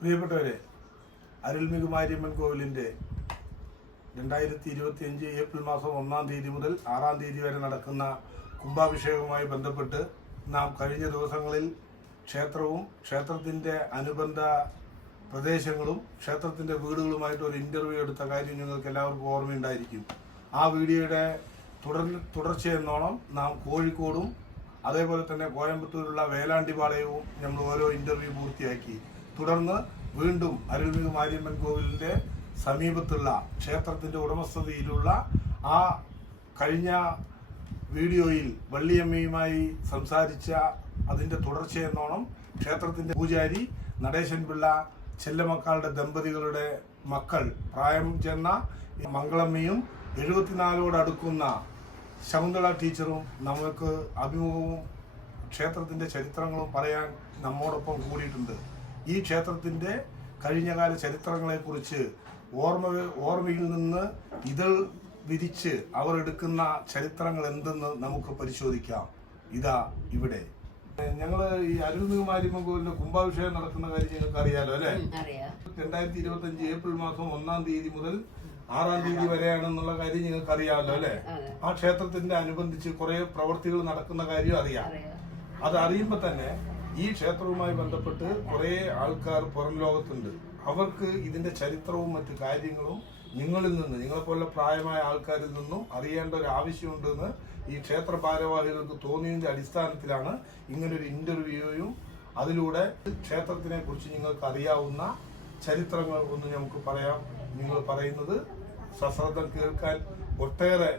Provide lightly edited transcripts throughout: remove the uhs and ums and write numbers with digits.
പ്രിയപ്പെട്ടവരെ, അരുൾമിகு മാരിയമ്മൻ കോവിലിൻ്റെ 2025 ഏപ്രിൽ മാസം 1-ാം തീയതി മുതൽ 6-ാം തീയതി വരെ നടക്കുന്ന കുംഭാഭിഷേകവുമായി ബന്ധപ്പെട്ട് നാം കഴിഞ്ഞ ദിവസങ്ങളിൽ ക്ഷേത്രവും ക്ഷേത്രത്തിൻ്റെ അനുബന്ധ പ്രദേശങ്ങളും ക്ഷേത്രത്തിൻ്റെ വീടുകളുമായിട്ട് ഒരു ഇൻ്റർവ്യൂ എടുത്ത കാര്യം നിങ്ങൾക്ക് എല്ലാവർക്കും ഓർമ്മയുണ്ടായിരിക്കും. ആ വീഡിയോയുടെ തുടർച്ചയെന്നോണം നാം കോഴിക്കോടും അതേപോലെ തന്നെ കോയമ്പത്തൂരുള്ള വേലാണ്ടിപാളയവും നമ്മൾ ഓരോ ഇൻ്റർവ്യൂ പൂർത്തിയാക്കി. തുടർന്ന് വീണ്ടും അരുൾമിகு മാരിയമ്മൻ കോവിലിൻ്റെ സമീപത്തുള്ള ക്ഷേത്രത്തിൻ്റെ ഉടമസ്ഥതയിലുള്ള ആ കഴിഞ്ഞ വീഡിയോയിൽ വള്ളിയമ്മയുമായി സംസാരിച്ച അതിൻ്റെ തുടർച്ചയെന്നോണം ക്ഷേത്രത്തിൻ്റെ പൂജാരി നടേശൻ പിള്ള ചെല്ലമക്കളുടെ ദമ്പതികളുടെ മക്കൾ പ്രായം ചെന്ന മംഗളമ്മയും 74 ശകുന്തള ടീച്ചറും നമുക്ക് അഭിമുഖവും ക്ഷേത്രത്തിൻ്റെ ചരിത്രങ്ങളും പറയാൻ നമ്മോടൊപ്പം കൂടിയിട്ടുണ്ട്. ഈ ക്ഷേത്രത്തിൻ്റെ കഴിഞ്ഞകാല ചരിത്രങ്ങളെക്കുറിച്ച് ഓർമ്മയിൽ നിന്ന് ഇതൾ വിരിച്ച് അവർ എടുക്കുന്ന ചരിത്രങ്ങൾ എന്തെന്ന് നമുക്ക് പരിശോധിക്കാം. ഇതാ ഇവിടെ ഞങ്ങൾ ഈ അരുൾമിகு മാരിയമ്മൻ കോവിലിന്റെ കുംഭാഭിഷേകം നടക്കുന്ന കാര്യം നിങ്ങൾക്ക് അറിയാലോ അല്ലെ? 2025 ഏപ്രിൽ മാസം 1-ാം തീയതി മുതൽ 6-ാം തീയതി വരെയാണെന്നുള്ള കാര്യം നിങ്ങൾക്ക് അറിയാമല്ലോ അല്ലെ? ആ ക്ഷേത്രത്തിന്റെ അനുബന്ധിച്ച് കുറെ പ്രവൃത്തികൾ നടക്കുന്ന കാര്യം അറിയാം. അത് അറിയുമ്പോൾ തന്നെ ഈ ക്ഷേത്രവുമായി ബന്ധപ്പെട്ട് കുറെ ആൾക്കാർ പുറം ലോകത്തുണ്ട്. അവർക്ക് ഇതിന്റെ ചരിത്രവും മറ്റു കാര്യങ്ങളും നിങ്ങളിൽ നിന്ന്, നിങ്ങളെപ്പോലുള്ള പ്രായമായ ആൾക്കാരിൽ നിന്നും അറിയേണ്ട ഒരു ആവശ്യമുണ്ടെന്ന് ഈ ക്ഷേത്ര ഭാരവാഹികൾക്ക് തോന്നിയതിന്റെ അടിസ്ഥാനത്തിലാണ് ഇങ്ങനൊരു ഇന്റർവ്യൂയും അതിലൂടെ ക്ഷേത്രത്തിനെ കുറിച്ച് നിങ്ങൾക്ക് അറിയാവുന്ന ചരിത്രങ്ങൾ ഒന്ന് നമുക്ക് പറയാം. നിങ്ങൾ പറയുന്നത് സശ്രദ്ധം കേൾക്കാൻ ഒട്ടേറെ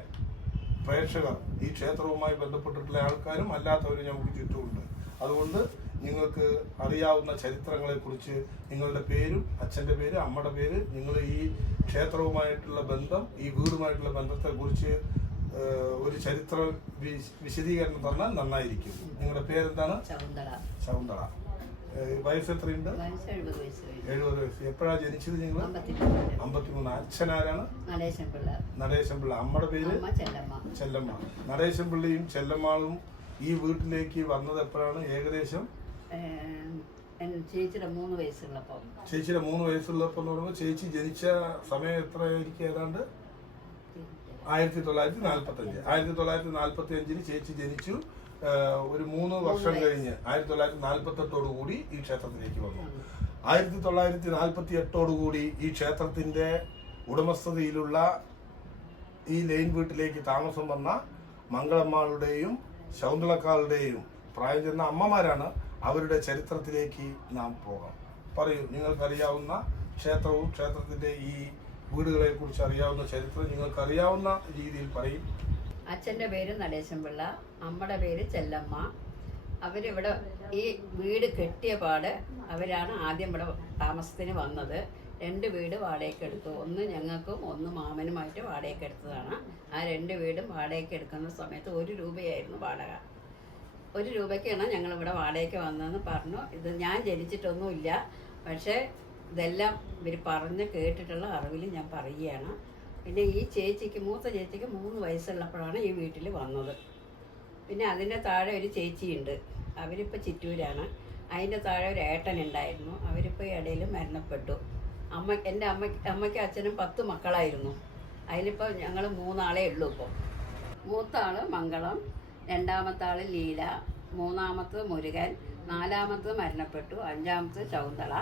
പ്രേക്ഷകർ ഈ ക്ഷേത്രവുമായി ബന്ധപ്പെട്ടിട്ടുള്ള ആൾക്കാരും അല്ലാത്തവരും നമുക്ക് ചുറ്റുമുണ്ട്. അതുകൊണ്ട് നിങ്ങൾക്ക് അറിയാവുന്ന ചരിത്രങ്ങളെ കുറിച്ച് നിങ്ങളുടെ പേരും അച്ഛൻ്റെ പേര് അമ്മയുടെ പേര് നിങ്ങൾ ഈ ക്ഷേത്രവുമായിട്ടുള്ള ബന്ധം ഈ വീടുമായിട്ടുള്ള ബന്ധത്തെക്കുറിച്ച് ഒരു ചരിത്ര വിശദീകരണം തന്നാൽ നന്നായിരിക്കും. നിങ്ങളുടെ പേരെന്താണ്? ശകുന്തള. വയസ്സ് എത്രയുണ്ട്? 70 വയസ്സ്. എപ്പോഴാണ് ജനിച്ചത് നിങ്ങൾ? 53. അച്ഛനാരാണ്? നടേശൻ പിള്ള. അമ്മയുടെ പേര്? ചെല്ലമ്മ. നടേശൻ പിള്ളയും ചെല്ലമ്മാളും ഈ വീട്ടിലേക്ക് വന്നത് എപ്പോഴാണ്? ഏകദേശം ചേച്ചിയുടെ 3 വയസ്സുള്ളപ്പോൾ. ചേച്ചിയുടെ 3 വയസ്സുള്ളപ്പോൾ എന്ന് പറയുമ്പോൾ ചേച്ചി ജനിച്ച സമയം എത്രയായിരിക്കും? ഏതാണ്ട് 1945. 1945 ചേച്ചി ജനിച്ചു. ഒരു 3 വർഷം കഴിഞ്ഞ് 1948 ഈ ക്ഷേത്രത്തിലേക്ക് വന്നു. 1948 ഈ ക്ഷേത്രത്തിന്റെ ഉടമസ്ഥതയിലുള്ള ഈ ലൈൻ വീട്ടിലേക്ക് താമസം വന്ന മംഗളമ്മയുടെയും ശകുന്തളക്കാളുടെയും പ്രായം ചെന്ന അമ്മമാരാണ്. അവരുടെ ചരിത്രത്തിലേക്ക് നാം പോകാം. പറയൂ, നിങ്ങൾക്കറിയാവുന്ന ക്ഷേത്രവും ക്ഷേത്രത്തിന്റെ ഈ വീടുകളെ കുറിച്ച് അറിയാവുന്ന ചരിത്രം നിങ്ങൾക്കറിയാവുന്ന രീതിയിൽ പറയും. അച്ഛൻ്റെ പേര് നടേശൻ പിള്ള, അമ്മയുടെ പേര് ചെല്ലമ്മ. അവരിവിടെ ഈ വീട് കെട്ടിയ പാട് അവരാണ് ആദ്യം ഇവിടെ താമസത്തിന് വന്നത്. 2 വീട് വാടകയ്ക്ക് എടുത്തു. ഒന്ന് ഞങ്ങൾക്കും ഒന്ന് മാമനുമായിട്ട് വാടകയ്ക്ക് എടുത്തതാണ്. ആ 2 വീടും വാടകയ്ക്ക് എടുക്കുന്ന സമയത്ത് 1 രൂപയായിരുന്നു വാടക. 1 രൂപയ്ക്കാണ് ഞങ്ങളിവിടെ വാടകയ്ക്ക് വന്നതെന്ന് പറഞ്ഞു. ഇത് ഞാൻ ജനിച്ചിട്ടൊന്നുമില്ല, പക്ഷേ ഇതെല്ലാം ഇവർ പറഞ്ഞ് കേട്ടിട്ടുള്ള അറിവിൽ ഞാൻ പറയുകയാണ്. പിന്നെ ഈ ചേച്ചിക്ക്, മൂത്ത ചേച്ചിക്ക് 3 വയസ്സുള്ളപ്പോഴാണ് ഈ വീട്ടിൽ വന്നത്. പിന്നെ അതിൻ്റെ താഴെ ഒരു ചേച്ചിയുണ്ട്, അവരിപ്പോൾ ചിറ്റൂരാണ്. അതിൻ്റെ താഴെ ഒരു ഏട്ടനുണ്ടായിരുന്നു, അവരിപ്പോൾ ഇടയിൽ മരണപ്പെട്ടു. എൻ്റെ അമ്മയ്ക്ക് അച്ഛനും 10 മക്കളായിരുന്നു. അതിലിപ്പോൾ ഞങ്ങൾ 3 ആളേ ഉള്ളൂ. ഇപ്പോൾ മൂത്ത ആൾ മംഗളം, 2ാമത്തെ ആൾ ലീല, 3ാമത്തത് മുരുകൻ, 4ാമത്തത് മരണപ്പെട്ടു, 5ാമത്തത് ശകുന്തള.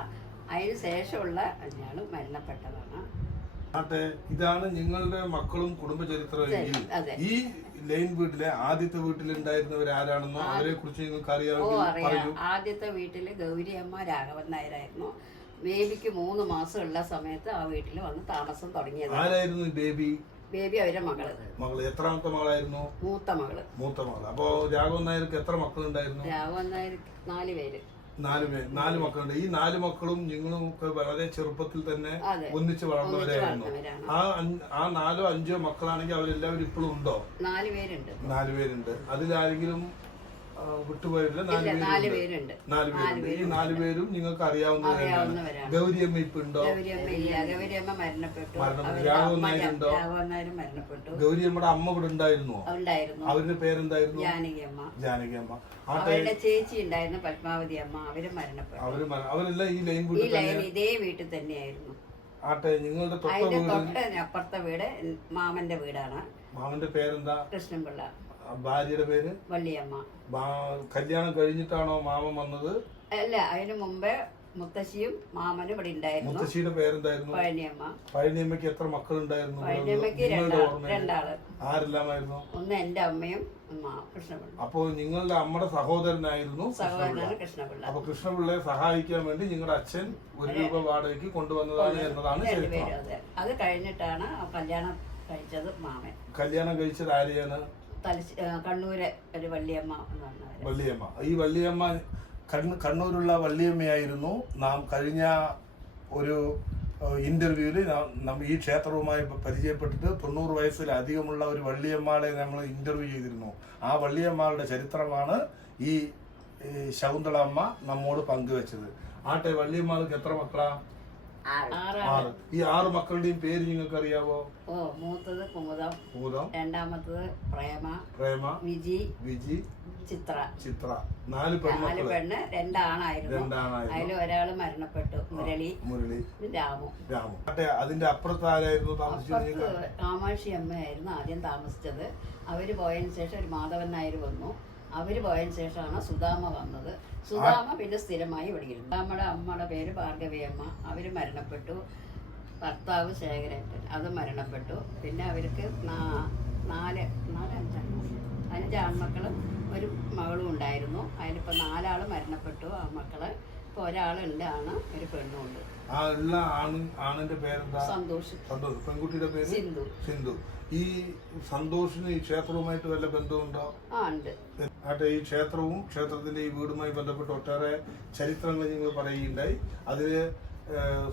അതിന് ശേഷമുള്ള 5 മരണപ്പെട്ടതാണ്. ഇതാണ് നിങ്ങളുടെ മക്കളും കുടുംബചരിത്രമെങ്കിൽ ഈ ലൈൻ വീട്ടിലെ ആദ്യത്തെ വീട്ടിലുണ്ടായിരുന്നവർ ആരാണെന്നോ അവരെ കുറിച്ച് നിങ്ങൾക്ക് അറിയാം. ആദ്യത്തെ വീട്ടില് ഗൗരിയമ്മ രാഘവൻ നായരായിരുന്നു. ബേബിക്ക് 3 മാസം ഉള്ള സമയത്ത് ആ വീട്ടിൽ വന്ന് താമസം തുടങ്ങിയത്. ആരായിരുന്നു ബേബി? ബേബി അവരുടെ മകള്. എത്രാമത്തെ മകളായിരുന്നു? മൂത്ത മകള്. അപ്പോ രാഘവൻ നായർക്ക് എത്ര മക്കളുണ്ടായിരുന്നു? രാഘവൻ നായർക്ക് 4 പേര്. 4 മക്കളുണ്ട്. ഈ 4 മക്കളും നിങ്ങളും ഒക്കെ വളരെ ചെറുപ്പത്തിൽ തന്നെ ഒന്നിച്ച് വളർന്നവരായിരുന്നു. ആ 4 5 മക്കളാണെങ്കിൽ അവരെല്ലാവരും ഇപ്പോഴും ഉണ്ടോ? 4 പേരുണ്ട്. 4 പേരുണ്ട്. അതിലാരെങ്കിലും വിട്ടുപോയില്ല. ഇല്ല, 4 പേരുണ്ട്. 4 പേരുണ്ട്. ഈ 4 പേരും നിങ്ങൾക്ക് അറിയാവുന്നവരാണ്. ഗൗരിയമ്മ ഇപ്പൊ ഉണ്ടോ? ഗൗരിയമ്മ ഇല്ല, ഗൗരിയമ്മ മരണപ്പെട്ടു. രാഘവൻ നായരുണ്ടോ? രാഘവൻ നായർ മരണപ്പെട്ടു. ഗൗരിയമ്മയുടെ അമ്മ ഇവിടെ ഉണ്ടായിരുന്നോ? ഉണ്ടായിരുന്നു. അവരുടെ പേരെന്തായിരുന്നു? ജാനകിയമ്മ. ജാനകിയമ്മ. അവരുടെ ചേച്ചി ഉണ്ടായിരുന്നു പത്മാവതി അമ്മ, അവര് മരണപ്പെട്ടു. അവരെല്ലാം ഈ ലൈൻ ഈ ലൈൻ ഇതേ വീട്ടിൽ തന്നെയായിരുന്നു. ആട്ടെ, നിങ്ങളുടെ അപ്പുറത്തെ വീട് മാമന്റെ വീടാണ്. മാമന്റെ പേരെന്താ? കൃഷ്ണൻപിള്ള. ഭാര്യയുടെ പേര്? വള്ളിയമ്മ. കല്യാണം കഴിഞ്ഞിട്ടാണോ മാമൻ വന്നത്? അല്ല, അതിനു മുമ്പേ മുത്തശ്ശിയും മാമനും ഇവിടെ ഉണ്ടായിരുന്നു. മുത്തശ്ശിയുടെ പേരെന്തായിരുന്നു? പഴനിയമ്മ. പഴനിയമ്മയ്ക്ക് എത്ര മക്കളുണ്ടായിരുന്നു? പഴനിയമ്മയ്ക്ക് 2 ആള്. ആരെല്ലാമായിരുന്നു? ഒന്ന് എന്റെ അമ്മയും കൃഷ്ണപിള്ള. അപ്പോ നിങ്ങളുടെ അമ്മയുടെ സഹോദരനായിരുന്നു കൃഷ്ണപിള്ള. അപ്പൊ കൃഷ്ണപിള്ളയെ സഹായിക്കാൻ വേണ്ടി നിങ്ങളുടെ അച്ഛൻ 1 രൂപ വാടകയ്ക്ക് കൊണ്ടുവന്നതാണ് എന്നതാണ് ചരിത്രം. അത് കഴിഞ്ഞിട്ടാണ് കല്യാണം കഴിച്ചത് മാമൻ. കല്യാണം കഴിച്ചത് ആരെയാണ്? കണ്ണൂര് ഒരു വള്ളിയമ്മ. വള്ളിയമ്മ. ഈ വള്ളിയമ്മ കണ്ണൂരുള്ള വള്ളിയമ്മയായിരുന്നു നാം കഴിഞ്ഞ ഒരു ഇന്റർവ്യൂവിൽ ഈ ക്ഷേത്രവുമായി പരിചയപ്പെട്ടിട്ട് 90 വയസ്സിലധികമുള്ള ഒരു വള്ളിയമ്മാളെ നമ്മൾ ഇന്റർവ്യൂ ചെയ്തിരുന്നു. ആ വള്ളിയമ്മാളുടെ ചരിത്രമാണ് ഈ ശകുന്തള അമ്മ നമ്മോട് പങ്കുവെച്ചത്. ആട്ടെ, വള്ളിയമ്മാൾക്ക് എത്ര മക്കളാ? 6. ഈ 6 മക്കളുടെയും പേര് നിങ്ങൾക്ക് അറിയാവോ? മൂത്തത് കുമുദം, രണ്ടാമത്തത് പ്രേമ, വിജി, ചിത്ര. 4 പെണ്ണ്, 2 ആണായിരുന്നു. അതിൽ ഒരാള് മരണപ്പെട്ടു, മുരളി, രാമു. ആട്ടെ, അതിന്റെ അപ്പുറത്ത് ആരായിരുന്നു താമസിച്ചത്? കാമാക്ഷി അമ്മയായിരുന്നു ആദ്യം താമസിച്ചത്. അവര് പോയതിനു ശേഷം ഒരു മാധവൻ നായർ വന്നു. അവര് പോയതിനു ശേഷമാണ് സുധാമ വന്നത്. സുധാമ പിന്നെ സ്ഥിരമായി ഇവിടെ ഇരുന്നു. നമ്മുടെ അമ്മയുടെ പേര് ഭാർഗവിയമ്മ. അവര് മരണപ്പെട്ടു. ഭർത്താവ് ശേഖരേട്ടൻ, അത് മരണപ്പെട്ടു. പിന്നെ അവർക്ക് 5 ആൺമക്കളും ഒരു മകളും ഉണ്ടായിരുന്നു. അതിലിപ്പോ 4 ആള് മരണപ്പെട്ടു. ആ മക്കള് ഇപ്പൊ ഒരാളുണ്ടാണ്, ഒരു പെണ്ണുണ്ട്. ആണിന്റെ പേരെന്താ? സന്തോഷ്. പെൺകുട്ടിയുടെ പേര് സിന്ധു. ഈ സന്തോഷിന് ഈ ക്ഷേത്രവുമായിട്ട് വല്ല ബന്ധമുണ്ടോ? ഉണ്ട്. ആട്ടെ, ഈ ക്ഷേത്രവും ക്ഷേത്രത്തിന്റെ ഈ വീടുമായി ബന്ധപ്പെട്ട് ഒട്ടേറെ ചരിത്രങ്ങൾ നിങ്ങൾ പറയുകയുണ്ടായി. അതില്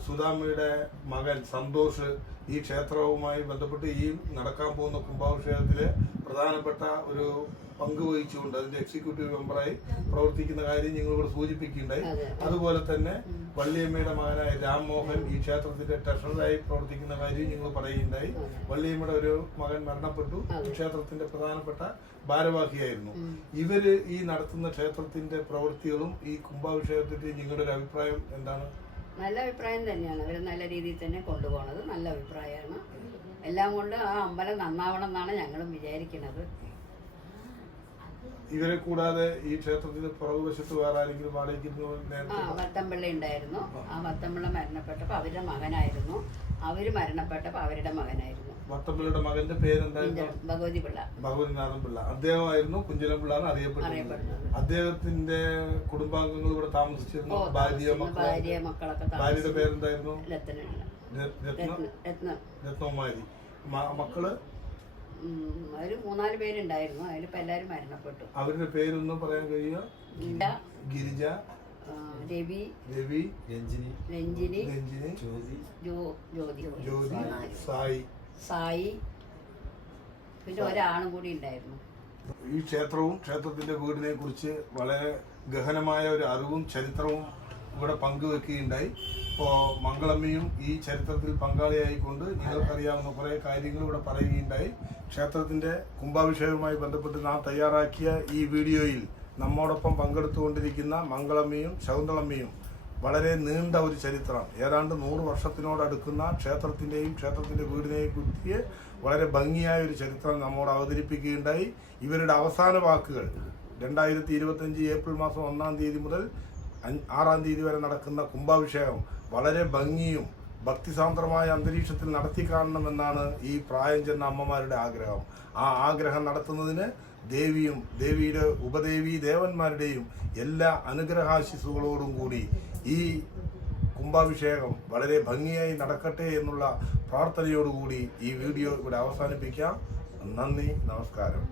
സുധാമയുടെ മകൻ സന്തോഷ് ഈ ക്ഷേത്രവുമായി ബന്ധപ്പെട്ട് ഈ നടക്കാൻ പോകുന്ന കുംഭാഭിഷേകത്തില് പ്രധാനപ്പെട്ട ഒരു പങ്ക് വഹിച്ചുകൊണ്ട് അതിന്റെ എക്സിക്യൂട്ടീവ് മെമ്പറായി പ്രവർത്തിക്കുന്ന കാര്യം നിങ്ങളിവിടെ സൂചിപ്പിക്കുകയുണ്ടായി. അതുപോലെ തന്നെ വള്ളിയമ്മയുടെ മകനായ രാംമോഹൻ ഈ ക്ഷേത്രത്തിന്റെ ട്രഷററായി പ്രവർത്തിക്കുന്ന കാര്യം നിങ്ങൾ പറയുകയുണ്ടായി. വള്ളിയമ്മയുടെ ഒരു മകൻ മരണപ്പെട്ടു, ക്ഷേത്രത്തിന്റെ പ്രധാനപ്പെട്ട ഭാരവാഹിയായിരുന്നു. ഇവര് ഈ നടത്തുന്ന ക്ഷേത്രത്തിന്റെ പ്രവൃത്തികളും ഈ കുംഭാഭിഷേകത്തിന്റെ നിങ്ങളുടെ ഒരു അഭിപ്രായം എന്താണ്? നല്ല അഭിപ്രായം തന്നെയാണ്. അവർ നല്ല രീതിയിൽ തന്നെ കൊണ്ടുപോകുന്നത് നല്ല അഭിപ്രായമാണ്. എല്ലാം കൊണ്ട് ആ അമ്പലം നന്നാവണം എന്നാണ് ഞങ്ങളും വിചാരിക്കുന്നത്. ഇവരെ കൂടാതെ ഈ ക്ഷേത്രത്തിന് പുറകുവശത്ത് വേറെ ആരെങ്കിലും വാടകയ്ക്ക്? വത്തമ്പിള്ള ഉണ്ടായിരുന്നു. ആ വത്തമ്പിള്ള മരണപ്പെട്ടപ്പോ അവരുടെ മകനായിരുന്നു. അവര് മരണപ്പെട്ടപ്പോ അവരുടെ മകനായിരുന്നു. വത്തമ്പിള്ളയുടെ മകന്റെ പേരെന്തായിരുന്നു? ഭഗവതിനാഥൻ പിള്ള. അദ്ദേഹമായിരുന്നു കുഞ്ചലംപിള്ള എന്ന് അറിയപ്പെടുന്നത്. അദ്ദേഹത്തിന്റെ കുടുംബാംഗങ്ങൾ ഇവിടെ താമസിച്ചിരുന്നു. ഭാര്യ മക്കളൊക്കെ. ഭാര്യയുടെ പേരെന്തായിരുന്നു? രത്നകുമാരി. മക്കള് ഒരു 3-4 പേരുണ്ടായിരുന്നു. അതിലിപ്പോ എല്ലാരും മരണപ്പെട്ടു. അവരുടെ പേരൊന്നും പറയാൻ കഴിയുമോ? ഗിരിജ, രവി, രഞ്ജിനി, ജ്യോതി, സായി, പിന്നെ ഒരാണും കൂടി ഉണ്ടായിരുന്നു. ഈ ക്ഷേത്രവും ക്ഷേത്രത്തിന്റെ വീടിനെ കുറിച്ച് വളരെ ഗഹനമായ ഒരു അറിവും ചരിത്രവും ഇവിടെ പങ്കുവെക്കുകയുണ്ടായി. ഇപ്പോൾ മംഗളമ്മയും ഈ ചരിത്രത്തിൽ പങ്കാളിയായിക്കൊണ്ട് നിങ്ങൾക്കറിയാവുന്ന കുറേ കാര്യങ്ങൾ ഇവിടെ പറയുകയുണ്ടായി. ക്ഷേത്രത്തിന്റെ കുംഭാഭിഷേകവുമായി ബന്ധപ്പെട്ട് നാം തയ്യാറാക്കിയ ഈ വീഡിയോയിൽ നമ്മോടൊപ്പം പങ്കെടുത്തുകൊണ്ടിരിക്കുന്ന മംഗളമ്മയും ശകുന്തളമ്മയും വളരെ നീണ്ട ഒരു ചരിത്രം, ഏതാണ്ട് 100 വർഷത്തിനോടടുക്കുന്ന ക്ഷേത്രത്തിൻ്റെയും ക്ഷേത്രത്തിൻ്റെ വീടിനെയും കുറിച്ച് വളരെ ഭംഗിയായ ഒരു ചരിത്രം നമ്മോട് അവതരിപ്പിക്കുകയുണ്ടായി. ഇവരുടെ അവസാന വാക്കുകൾ 2025 ഏപ്രിൽ മാസം 1-ാം തീയതി മുതൽ 6-ാം തീയതി വരെ നടക്കുന്ന കുംഭാഭിഷേകം വളരെ ഭംഗിയും ഭക്തിസാന്ദ്രമായ അന്തരീക്ഷത്തിൽ നടത്തി കാണണമെന്നാണ് ഈ പ്രായം ചെന്ന അമ്മമാരുടെ ആഗ്രഹം. ആ ആഗ്രഹം നടത്തുന്നതിന് ദേവിയും ദേവിയുടെ ഉപദേവി ദേവന്മാരുടെയും എല്ലാ അനുഗ്രഹാശിസുകളോടും കൂടി ഈ കുംഭാഭിഷേകം വളരെ ഭംഗിയായി നടക്കട്ടെ എന്നുള്ള പ്രാർത്ഥനയോടുകൂടി ഈ വീഡിയോ ഇവിടെ അവസാനിപ്പിക്കാം. നന്ദി, നമസ്കാരം.